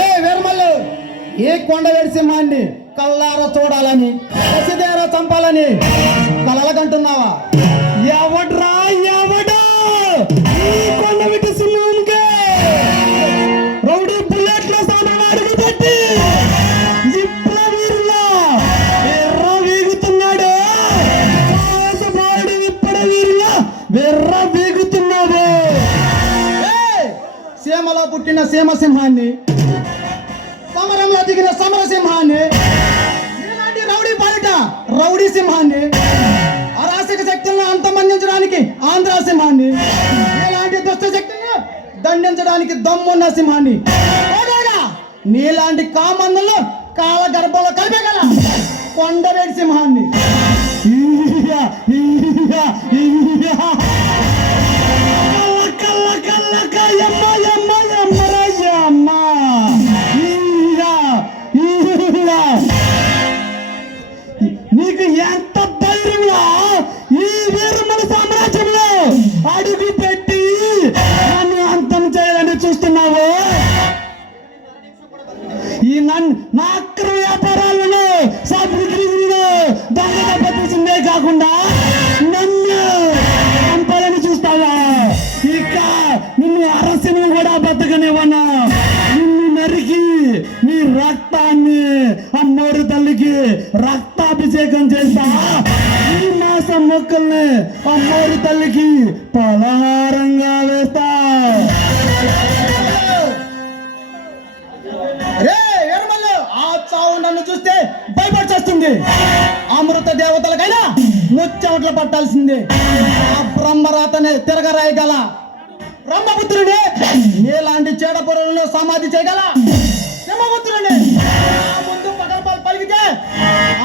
ఏ వీరమల్లు ఏ కొండ సింహాన్ని కళ్ళారా చూడాలని కసిదేరా చంపాలని కలలకంటున్నావా? ఎవడ్రా ఎవడా ఈ కొండ సింహానికి రౌడీ బుల్లెట్ల సామాన్ అడుగు పెట్టి జిప్ల వీరులా ఎర్ర వీగుతున్నాడు. ఇప్పడ వీరులా వెర్ర వీగుతున్నాడు. సీమలో పుట్టిన సీమసింహాన్ని, సమరంలో దిగిన సమరసింహాన్ని, ఇలాంటి రౌడీ పాలిట రౌడీ సింహాన్ని, అరాచక శక్తులను అంతమందించడానికి ఆంధ్ర సింహాన్ని, ఇలాంటి దుష్ట శక్తులను దండించడానికి దమ్మున్న సింహాన్ని, నీలాంటి కామందులు కాల గర్భంలో కలిపేగల కొండవేడి సింహాన్ని. నీకు ఎంత ధైర్యంలో ఈ వీరమల సామ్రాజ్యంలో అడుగు పెట్టి నన్ను అంతం చేయాలని చూస్తున్నావు? ఈ నా అక్రమ వ్యాపారాలను సాంస్కృతిలో దొంగగా పట్టించిందే కాకుండా నన్ను చంపాలని చూస్తావా? ఇక నిన్ను అరసిని కూడా బతకనివ్వను. నిన్ను నరికి నీ రక్తాన్ని అమ్మోరు తల్లికి రక్తాభిషేకం చేస్తా. ఈ మాసం మొక్కల్ని అమ్మోరు తల్లికి పలహారంగా వేస్తా. ఆ చావు నన్ను చూస్తే భయపడిచేస్తుంది. అమృత దేవతలకైనా ముచ్చమట్లు పట్టాల్సిందే. ఆ బ్రహ్మరాతని తిరగరాయగల బ్రహ్మపుత్రుని, ఎలాంటి చేడ పొరలను సమాధి చేయగల సింహపుత్రుని ముందు పగల్పాలు పలికితే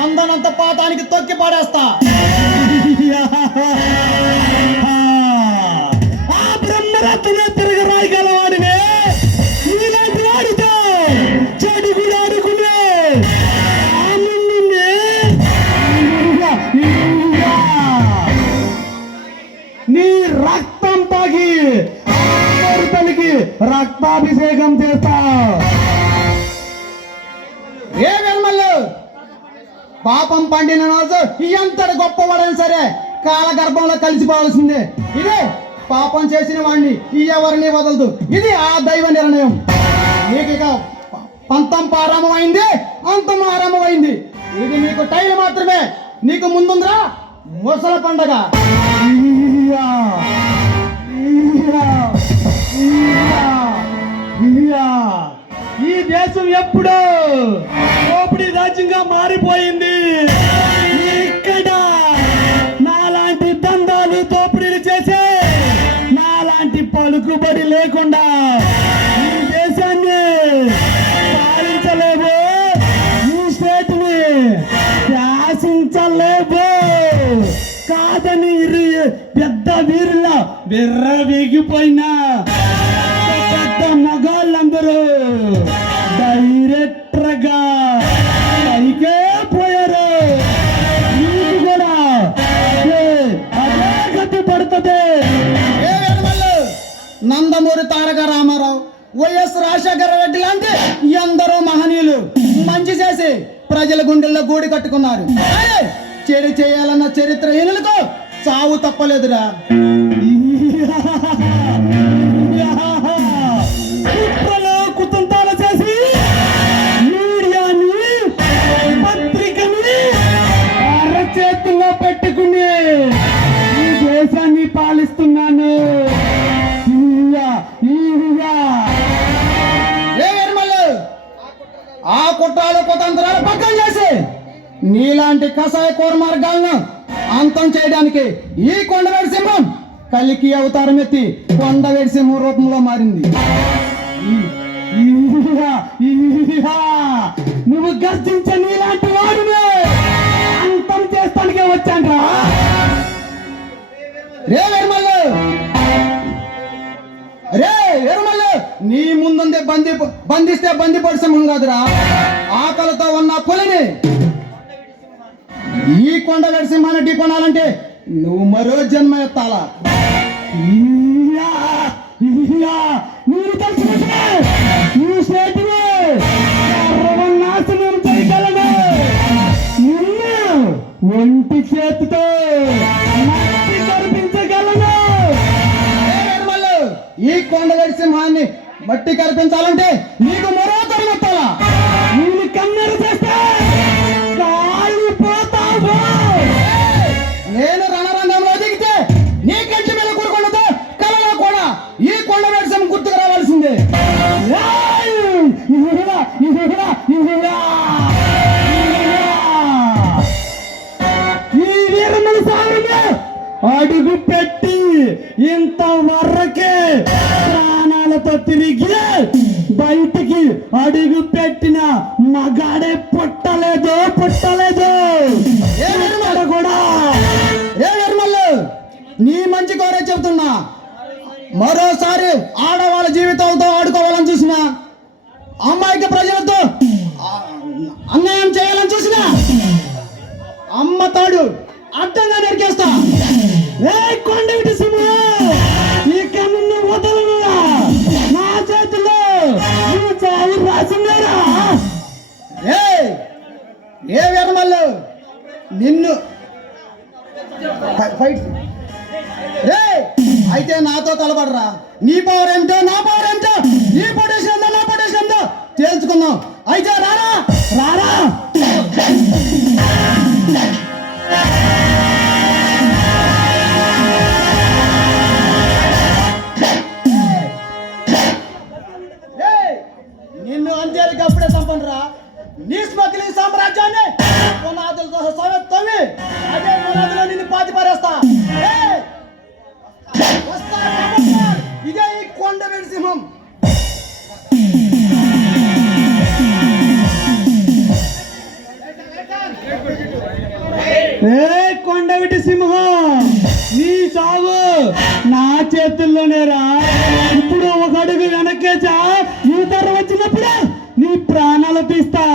అందనంత పాతానికి తొక్కి పాడేస్తా. ఆ బ్రహ్మరాతనే తిరగరాయగల వాడిని ఇలాంటి వాడితో చెడు కూడా ఆడుకునే నీ రక్తం తాగి తల్లికి రక్తాభిషేకం చేస్తా. ఏ వెల్మల్లు పాపం పండిన రోజు ఎంతటి గొప్పవాడని సరే కాలగర్భంలో కలిసిపోవాల్సిందే. ఇదే పాపం చేసిన వాడిని ఎవరిని వదలదు. ఇది ఆ దైవ నిర్ణయం. నీకు ఇక పంతం ప్రారంభమైంది, అంతం ఆరంభమైంది. ఇది నీకు టైం మాత్రమే. నీకు ముందుందిరా ముసల పండగ. ఈ దేశం ఎప్పుడో దోపిడీ రాజ్యంగా మారిపోయింది. ఇక్కడ నాలాంటి దందాలు దోపిడీలు చేసే నాలాంటి పలుకుబడి లేకుండా ఈ దేశాన్ని పాలించలేవు. ఈ స్టేట్ని శాసించలేవు. కాదని పెద్ద వీరులా వెర్ర వేగిపోయినా పెద్ద మగాళ్ళందరూ డైరెక్టర్గా పైకే పోయారు. నీకు కూడా అదే గతి పడుతుంది. నందమూరి తారక రామారావు, వైఎస్ రాజశేఖర రెడ్డి లాంటి ఎందరో మహనీయులు మంచి చేసి ప్రజల గుండెల్లో గూడి కట్టుకున్నారు. చెడు చేయాలన్న చరిత్ర ఈయనలకు చావు తప్పలేదురా. కుతంతాలు చేసి మీడియాని పత్రికని అరచేతుల్లో పెట్టుకుని ఈ దేశాన్ని పాలిస్తున్నాను. ఆ కుట్రాలు కుతంత్రాలు పక్కన చేసి నీలాంటి కషాయ కూర మార్గాలను అంతం చేయడానికి ఈ కొండవేడి సింహం కలికి అవతారం ఎత్తి కొండవేడి సింహం రూపంలో మారింది. నువ్వు గర్జించే నీలాంటి వాడిని అంతం చేస్తానికే వచ్చాండ్రా. రే వీరమల్లు, రే వీరమల్లు, నీ ముందుందే బంధిస్తే బందిపోటు సింహం కాదురా, ఆకలితో ఉన్న పులిని. ఈ కొండవేడి సింహాన్ని ఢీకొనాలంటే నువ్వు మరో జన్మ ఎత్తాలా. నువ్వు తెలుసుకుంటే నువ్వు స్నేహితుడు మట్టి కల్పించాలంటే నీకు మరో తరుమెత్తాలా? నేను కన్నెర చేస్తే కాలిపోతావు. నేను రణరంగంలో దిగితే నీ కంటి మీద కూరుకొండతో కలలో కూడా ఈ కొండ వేసం గుర్తుకు రావాల్సిందే. ఏయ్! ఇదిరా, ఇదిరా, ఇదిరా. ఈ వీరమల సాగుని అడుగు పెట్టి ఇంతవరకే ప్రాణాలతో తిరిగి బయటికి అడుగు పెట్టిన మగాడే పుట్టలేదు పుట్టలేదు. ఏ నిర్మల కూడా ఏ నిర్మల్లు, నీ మంచి కోరే చెబుతున్నా. మరోసారి ఆడవాళ్ళ జీవితాలతో ఆడుకోవాలని చూసినా, అమ్మాయికి ప్రజలతో అన్యాయం చేయాలని చూసినా అమ్మ తాడు అడ్డంగా నరికేస్తా. ఏ కొండవిటి సింహ, ఇక నిన్ను వదలనురా. నా చేతిలో నువ్వు చావు రాసిందేరా. ఏ వీరమల్లు, నిన్ను ఫైట్ రే అయితే నాతో తలపడరా. నీ పవర్ ఏమిటో నా పవర్ ఏమిటో, నీ పొటేషన్ ఏందో నా పొటేషన్ ఏందో తేల్చుకుందాం. అయితే రారా రారా. ఏయ్, నిన్ను అంజేరికి అప్పుడే చంపనురా. నీ స్మగ్లింగ్ సామ్రాజ్యాన్ని పునాదులతో సమెత్ తవ్వి అదే పునాదులో నిన్ను పాతి పారేస్తా. ఏయ్, వస్తా ఖబర్దార్. ఇదే ఈ కొండవీటి సింహం. ఏ కొండవిటి సింహం, నీ చావు నా చేతుల్లోనేరా. ఇప్పుడు ఒక అడుగు వెనకేసా, ఈ తర వచ్చినప్పుడు నీ ప్రాణాలు తీస్తా.